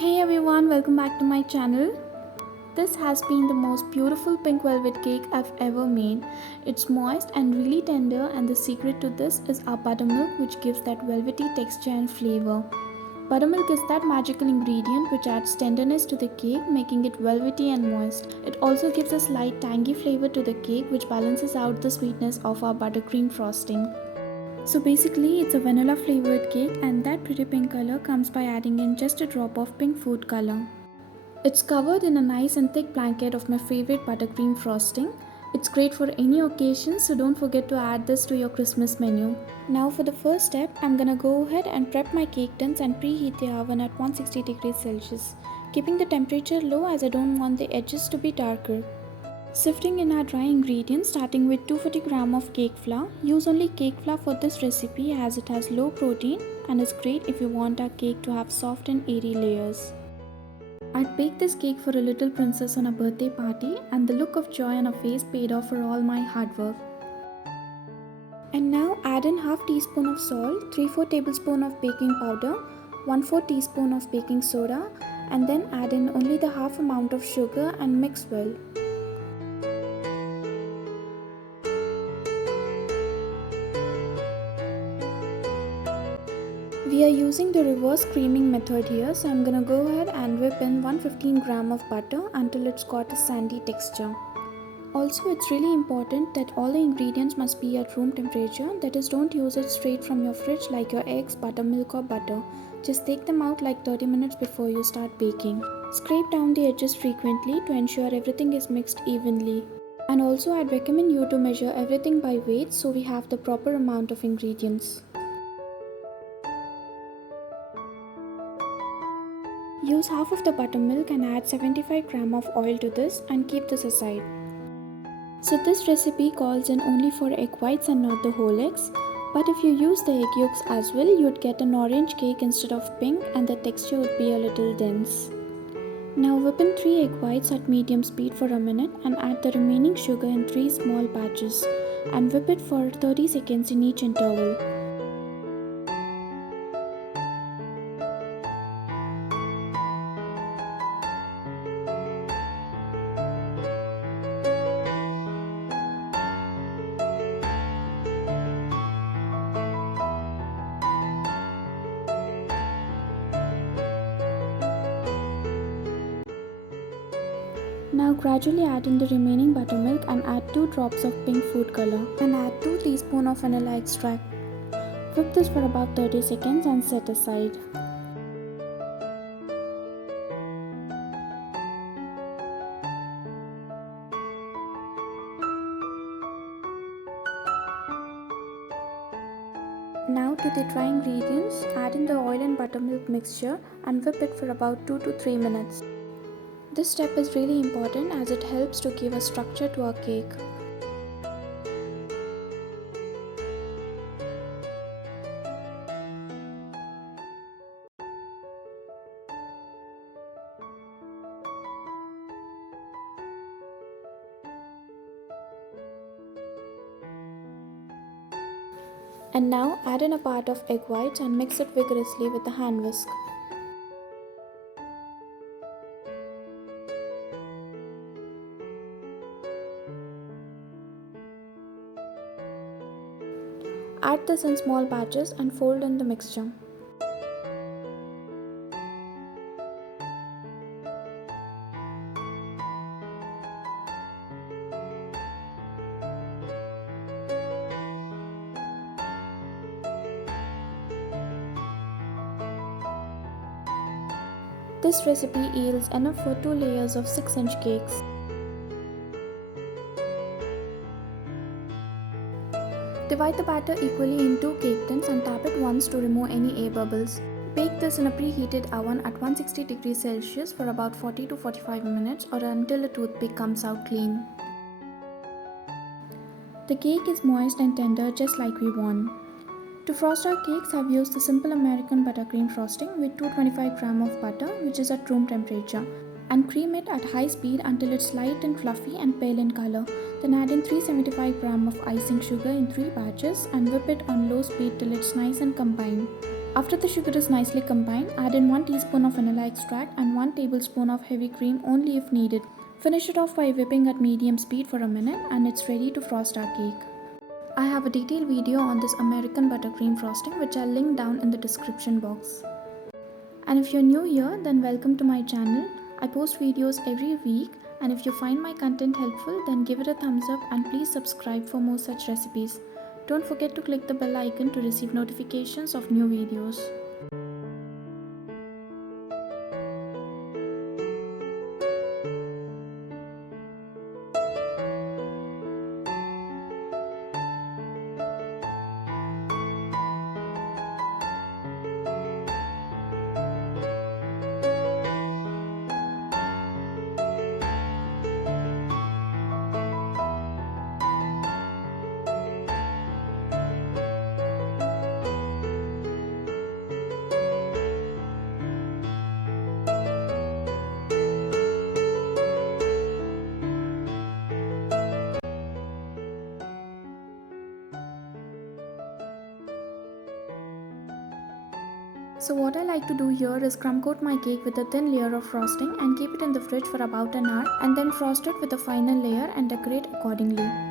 Hey everyone, welcome back to my channel. This has been the most beautiful pink velvet cake I've ever made. It's moist and really tender, and the secret to this is our buttermilk, which gives that velvety texture and flavor. Buttermilk is that magical ingredient which adds tenderness to the cake, making it velvety and moist. It also gives a slight tangy flavor to the cake, which balances out the sweetness of our buttercream frosting. So basically it's a vanilla flavored cake, and that pretty pink color comes by adding in just a drop of pink food color. It's covered in a nice and thick blanket of my favorite buttercream frosting. It's great for any occasion, so don't forget to add this to your Christmas menu. Now for the first step, I'm gonna go ahead and prep my cake tins and preheat the oven at 160 degrees Celsius, keeping the temperature low as I don't want the edges to be darker. Sifting in our dry ingredients, starting with 240 gram of cake flour. Use only cake flour for this recipe as it has low protein and is great if you want our cake to have soft and airy layers. I'd bake this cake for a little princess on a birthday party, and the look of joy on her face paid off for all my hard work. And now add in half teaspoon of salt, 3/4 tablespoon of baking powder, 1/4 teaspoon of baking soda, and then add in only the half amount of sugar and mix well. We are using the reverse creaming method here, so I'm gonna go ahead and whip in 115 gram of butter until it's got a sandy texture. Also, it's really important that all the ingredients must be at room temperature, that is, don't use it straight from your fridge like your eggs, buttermilk or butter. Just take them out like 30 minutes before you start baking. Scrape down the edges frequently to ensure everything is mixed evenly. And also, I'd recommend you to measure everything by weight so we have the proper amount of ingredients. Use half of the buttermilk and add 75 gram of oil to this and keep this aside. So this recipe calls in only for egg whites and not the whole eggs, but if you use the egg yolks as well, you'd get an orange cake instead of pink and the texture would be a little dense. Now whip in 3 egg whites at medium speed for a minute and add the remaining sugar in 3 small batches and whip it for 30 seconds in each interval. Now gradually add in the remaining buttermilk and add 2 drops of pink food color and add 2 teaspoons of vanilla extract. Whip this for about 30 seconds and set aside. Now to the dry ingredients, add in the oil and buttermilk mixture and whip it for about 2 to 3 minutes. This step is really important as it helps to give a structure to our cake. And now add in a part of egg whites and mix it vigorously with a hand whisk. Add this in small batches and fold in the mixture. This recipe yields enough for 2 layers of 6-inch cakes. Divide the batter equally in 2 cake tins and tap it once to remove any air bubbles. Bake this in a preheated oven at 160 degrees Celsius for about 40 to 45 minutes or until the toothpick comes out clean. The cake is moist and tender just like we want. To frost our cakes, I've used the simple American buttercream frosting with 225 gram of butter, which is at room temperature, and cream it at high speed until it's light and fluffy and pale in color. Then add in 375 gram of icing sugar in 3 batches and whip it on low speed till it's nice and combined. After the sugar is nicely combined, add in 1 teaspoon of vanilla extract and 1 tablespoon of heavy cream only if needed. Finish it off by whipping at medium speed for a minute and it's ready to frost our cake. I have a detailed video on this American buttercream frosting which I'll link down in the description box. And if you're new here, then welcome to my channel. I post videos every week, and if you find my content helpful, then give it a thumbs up and please subscribe for more such recipes. Don't forget to click the bell icon to receive notifications of new videos. So what I like to do here is crumb coat my cake with a thin layer of frosting and keep it in the fridge for about an hour and then frost it with a final layer and decorate accordingly.